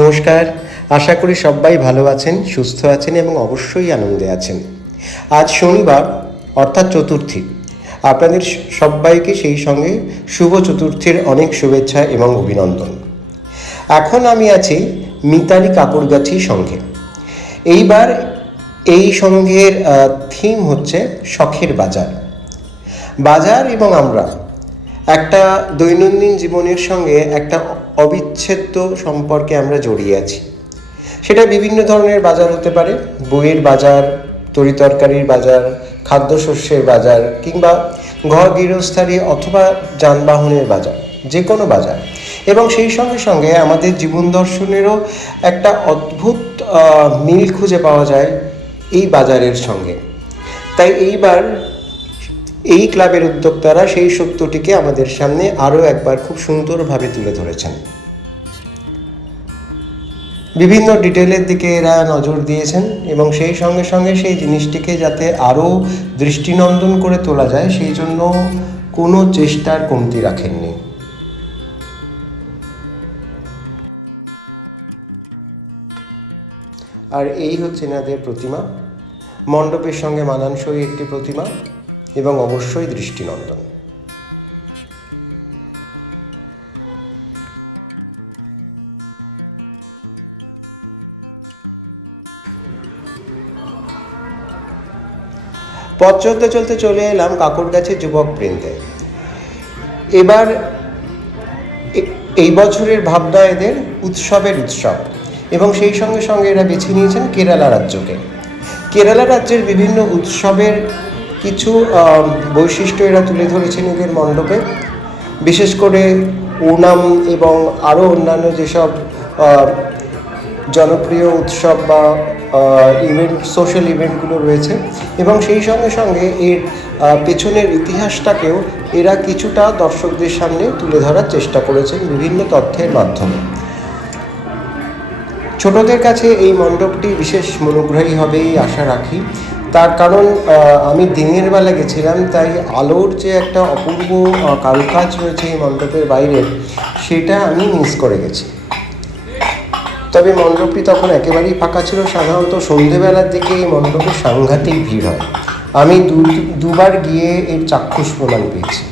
নমস্কার। আশা করি সবাই ভালো আছেন, সুস্থ আছেন এবং অবশ্যই আনন্দে আছেন। আজ শনিবার অর্থাৎ চতুর্থী। আপনাদের সবাইকে সেই সঙ্গে শুভ চতুর্থীর অনেক শুভেচ্ছা এবং অভিনন্দন। এখন আমি আছি মিতালি কাপড়গাছি সঙ্ঘে। এইবার এই সঙ্ঘের থিম হচ্ছে শখের বাজার। বাজার এবং আমরা একটা দৈনন্দিন জীবনের সঙ্গে একটা অবিচ্ছেদ্য সম্পর্কে আমরা জড়িয়ে আছি। সেটা বিভিন্ন ধরনের বাজার হতে পারে, বইয়ের বাজার, তরিতরকারির বাজার, খাদ্যশস্যের বাজার, কিংবা ঘর গৃহস্থালী অথবা যানবাহনের বাজার, যে কোনো বাজার। এবং সেই সঙ্গে সঙ্গে আমাদের জীবন দর্শনেরও একটা অদ্ভুত মিল খুঁজে পাওয়া যায় এই বাজারের সঙ্গে। তাই এইবার এই ক্লাবের উদ্যোক্তারা সেই সত্যটিকে আমাদের সামনে আরও একবার খুব সুন্দরভাবে তুলে ধরেছেন। বিভিন্ন ডিটেলের দিকে এরা নজর দিয়েছেন এবং সেই সঙ্গে সঙ্গে সেই জিনিসটিকে যাতে আরও দৃষ্টিনন্দন করে তোলা যায় সেই জন্য কোনো চেষ্টার কমতি রাখেননি। আর এই হচ্ছে এনাদের প্রতিমা, মণ্ডপের সঙ্গে মানানসই একটি প্রতিমা এবং অবশ্যই দৃষ্টিনন্দন। পথ চলতে চলতে চলে এলাম কাকড়গাছি যুবক বৃন্দে। এবার এই বছরের ভাবনা এদের উৎসবের উৎসব এবং সেই সঙ্গে সঙ্গে এরা বেছে নিয়েছেন কেরালা রাজ্যকে। কেরালা রাজ্যের বিভিন্ন উৎসবের কিছু বৈশিষ্ট্য এরা তুলে ধরেছেন এদের মণ্ডপে। বিশেষ করে ওনাম এবং আরও অন্যান্য যেসব জনপ্রিয় উৎসব বা ইভেন্ট, সোশ্যাল ইভেন্টগুলো রয়েছে এবং সেই সঙ্গে সঙ্গে এর পেছনের ইতিহাসটাকেও এরা কিছুটা দর্শকদের সামনে তুলে ধরার চেষ্টা করেছেন বিভিন্ন তথ্যের মাধ্যমে। ছোটদের কাছে এই মণ্ডপটি বিশেষ মনোগ্রাহী হবে এই আশা রাখি। তার কারণ আমি দিনের বেলা গেছিলাম, তাই আলোর যে একটা অপূর্ব কারুকাজ রয়েছে এই মণ্ডপের বাইরে, সেটা আমি মিস করে গেছি। তবে মণ্ডপটি তখন একেবারেই ফাঁকা ছিল। সাধারণত সন্ধেবেলার দিকে এই মণ্ডপে সাংঘাতিক ভিড় হয়। আমি দুবার গিয়ে এর চাক্ষুষ প্রমাণ পেয়েছি।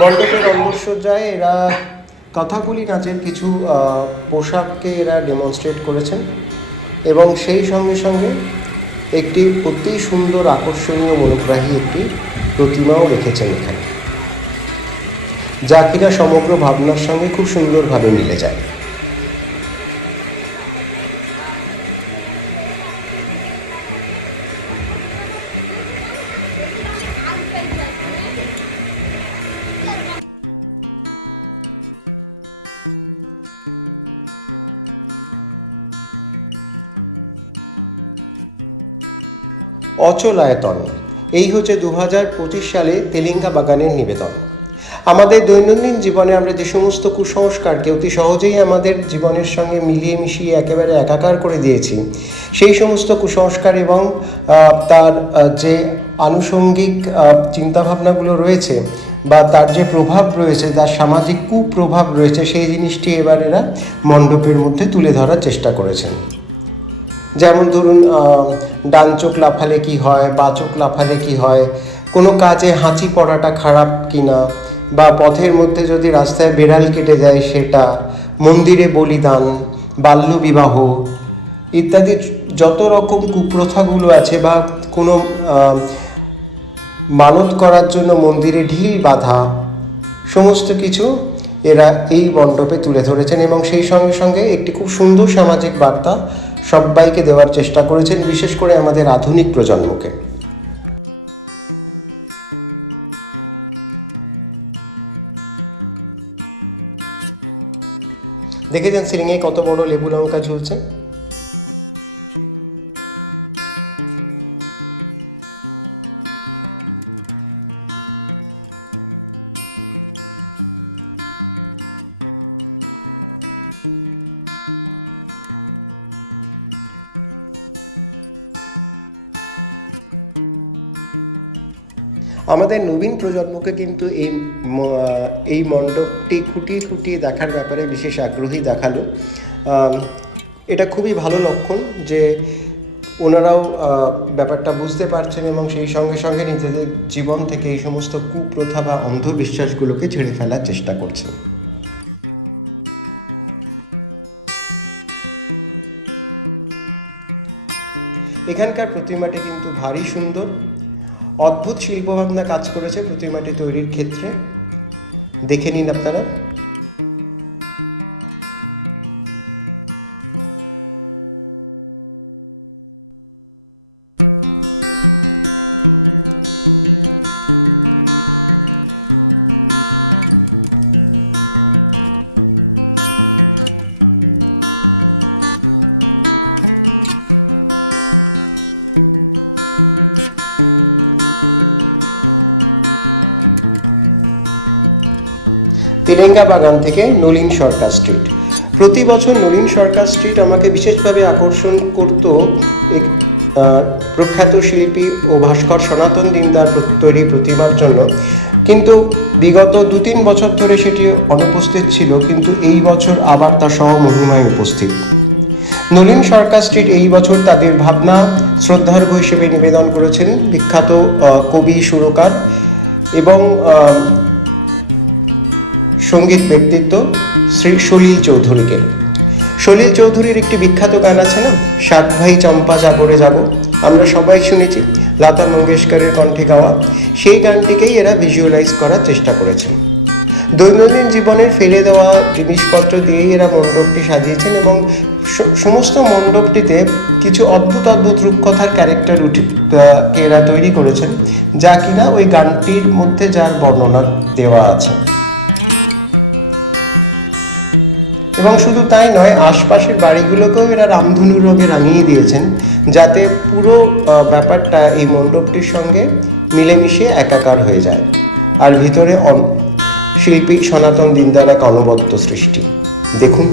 মণ্ডপের রঙ্গসজ্জায় এরা কথাকলি নাচের কিছু পোশাককে এরা ডেমনস্ট্রেট করেছেন এবং সেই সঙ্গে সঙ্গে একটি অতি সুন্দর আকর্ষণীয় মনোগ্রাহী একটি প্রতিমাও রেখেছেন এখানে, যা কিনা সমগ্র ভাবনার সঙ্গে খুব সুন্দরভাবে মিলে যায়। অচলায়তন, এই হচ্ছে 2025 সালে তেলিঙ্গা বাগানের নিবেদন। আমাদের দৈনন্দিন জীবনে আমরা যে সমস্ত কুসংস্কারকে অতি সহজেই আমাদের জীবনের সঙ্গে মিলিয়ে মিশিয়ে একেবারে একাকার করে দিয়েছি, সেই সমস্ত কুসংস্কার এবং তার যে আনুষঙ্গিক চিন্তাভাবনাগুলো রয়েছে বা তার যে প্রভাব রয়েছে, তার সামাজিক কুপ্রভাব রয়েছে, সেই জিনিসটি এবার এরা মণ্ডপের মধ্যে তুলে ধরার চেষ্টা করেছেন। যেমন ধরুন, ডান চোখ লাফালে কী হয়, বা চোখ লাফালে কী হয়, কোনো কাজে হাঁচি পড়াটা খারাপ কিনা, বা পথের মধ্যে যদি রাস্তায় বেড়াল কেটে যায় সেটা, মন্দিরে বলিদান, বাল্যবিবাহ ইত্যাদি যত রকম কুপ্রথাগুলো আছে, বা কোনো মানত করার জন্য মন্দিরে ঢিল বাঁধা, সমস্ত কিছু এরা এই মণ্ডপে তুলে ধরেছেন এবং সেই সঙ্গে সঙ্গে একটি খুব সুন্দর সামাজিক বার্তা সবাইকে দেওয়ার চেষ্টা করেছেন, বিশেষ করে আমাদের আধুনিক প্রজন্মকে। দেখেছেন সিলিংয়ে কত বড় লেবু লঙ্কা ঝুলছে। আমাদের নবীন প্রজন্মকে কিন্তু এই মণ্ডপটি খুঁটিয়ে খুঁটিয়ে দেখার ব্যাপারে বিশেষ আগ্রহী দেখালো। এটা খুবই ভালো লক্ষণ যে ওনারাও ব্যাপারটা বুঝতে পারছেন এবং সেই সঙ্গে সঙ্গে নিজেদের জীবন থেকে এই সমস্ত কুপ্রথা বা অন্ধবিশ্বাসগুলোকে ঝেড়ে ফেলার চেষ্টা করছেন। এখানকার প্রতিমাটি কিন্তু ভারী সুন্দর, অদ্ভুত শিল্পভাবনা কাজ করেছে প্রতিমাটি তৈরির ক্ষেত্রে। দেখে নিন আপনারা। তিরেঙ্গা বাগান থেকে নলিন সরকার স্ট্রিট। প্রতি বছর নলিন সরকার স্ট্রিট আমাকে বিশেষভাবে আকর্ষণ করত প্রখ্যাত শিল্পী ও ভাস্কর সনাতন দিনদার তৈরি প্রতিমার জন্য, কিন্তু বিগত 2-3 বছর ধরে সেটি অনুপস্থিত ছিল, কিন্তু এই বছর আবার তা সহ মহিমায় উপস্থিত। নলিন সরকার স্ট্রিট এই বছর তাদের ভাবনা শ্রদ্ধার্ঘ্য হিসেবে নিবেদন করেছেন বিখ্যাত কবি, সুরকার এবং সঙ্গীত ব্যক্তিত্ব শ্রী সলিল চৌধুরীকে। সলিল চৌধুরীর একটি বিখ্যাত গান আছে না, সাত ভাই চম্পা জাগরে যাব, আমরা সবাই শুনেছি, লতা মঙ্গেশকরের কণ্ঠে গাওয়া। সেই গানটিকেই এরা ভিজুয়ালাইজ করার চেষ্টা করেছে। দৈনন্দিন জীবনের ফেলে দেওয়া জিনিসপত্র দিয়েই এরা মণ্ডপটি সাজিয়েছেন এবং সমস্ত মণ্ডপটিতে কিছু অদ্ভুত অদ্ভুত রূপকথার ক্যারেক্টার এরা তৈরি করেছেন, যা কিনা ওই গানটির মধ্যে যার বর্ণনা দেওয়া আছে। এবং শুধু তাই নয়, আশপাশের বাড়িগুলোকেও এরা রামধনু রঙে রাঙিয়ে দিয়েছেন, যাতে পুরো ব্যাপারটা এই মণ্ডপটির সঙ্গে মিলেমিশে একাকার হয়ে যায়। আর ভিতরে শিল্পী সনাতন দিনদার এক অনবদ্য সৃষ্টি। দেখুন।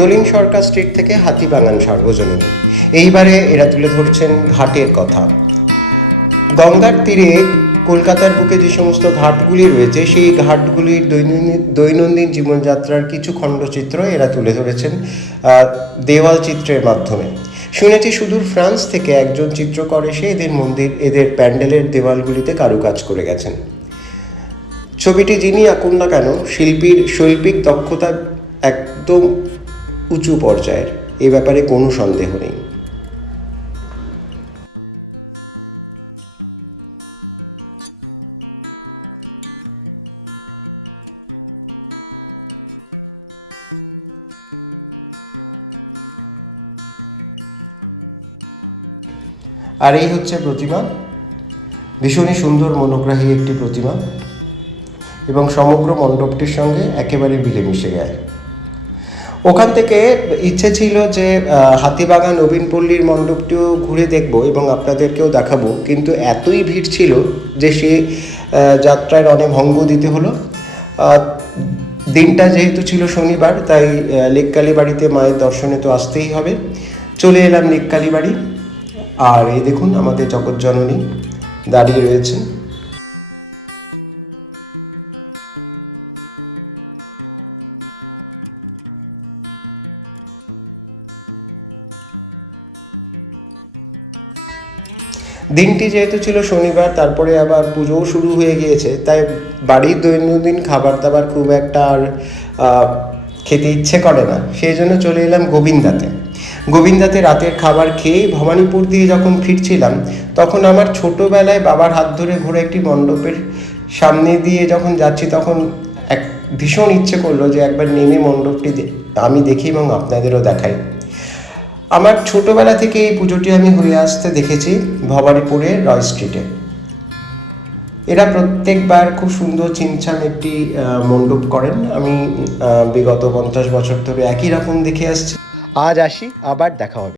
নলিন সরকার স্ট্রিট থেকে হাতিবাগান সার্বজনীন। এইবারে এরা তুলে ধরছেন ঘাটের কথা। গঙ্গার তীরে কলকাতার বুকে যে সমস্ত ঘাটগুলি রয়েছে, সেই ঘাটগুলির দৈনন্দিন জীবনযাত্রার কিছু খণ্ডচিত্র এরা তুলে ধরেছেন দেওয়াল চিত্রের মাধ্যমে। শুনেছি সুদূর ফ্রান্স থেকে একজন চিত্রকর এসে এদের প্যান্ডেলের দেওয়ালগুলিতে কারুকাজ করে গেছেন। ছবিটি যিনি আঁকুন না কেন, শিল্পীর শৈল্পিক দক্ষতা একদম উঁচু পর্যায়ের, এ ব্যাপারে কোনো সন্দেহ নেই। আর এই হচ্ছে প্রতিমা, ভীষণই সুন্দর মনোগ্রাহী একটি প্রতিমা এবং সমগ্র মণ্ডপটির সঙ্গে একেবারে মিলেমিশে যায়। ওখান থেকে ইচ্ছে ছিল যে হাতিবাগান নবীনপল্লীর মণ্ডপটিও ঘুরে দেখব এবং আপনাদেরকেও দেখাবো, কিন্তু এতই ভিড় ছিল যে সে যাত্রার অনেক ভঙ্গ দিতে হলো। দিনটা যেহেতু ছিল শনিবার, তাই লেককালী বাড়িতে মায়ের দর্শনে তো আসতেই হবে। চলে এলাম লেককালী বাড়ি। আর এই দেখুন আমাদের জগৎজননী দাঁড়িয়ে রয়েছেন। দিনটি যেহেতু ছিল শনিবার, তারপরে আবার পুজোও শুরু হয়ে গিয়েছে, তাই বাড়ির দৈনন্দিন খাবার দাবার খুব একটা আর খেতে ইচ্ছে করে না। সেই জন্য চলে এলাম গোবিন্দাতে রাতের খাবার খেয়েই ভবানীপুর দিয়ে যখন ফিরছিলাম, তখন আমার ছোটোবেলায় বাবার হাত ধরে ঘোরা একটি মণ্ডপের সামনে দিয়ে যখন যাচ্ছি, তখন এক ভীষণ ইচ্ছে করলো যে একবার নেমে মণ্ডপটি আমি দেখি এবং আপনাদেরও দেখাই। আমার ছোটোবেলা থেকে এই পুজোটি আমি হয়ে আসতে দেখেছি ভবানীপুরের রয় স্ট্রিটে। এরা প্রত্যেকবার খুব সুন্দর চিনছান একটি মণ্ডপ করেন। আমি বিগত 50 বছর ধরে একই রকম দেখে আসছি। আজ আসি, আবার দেখা হবে।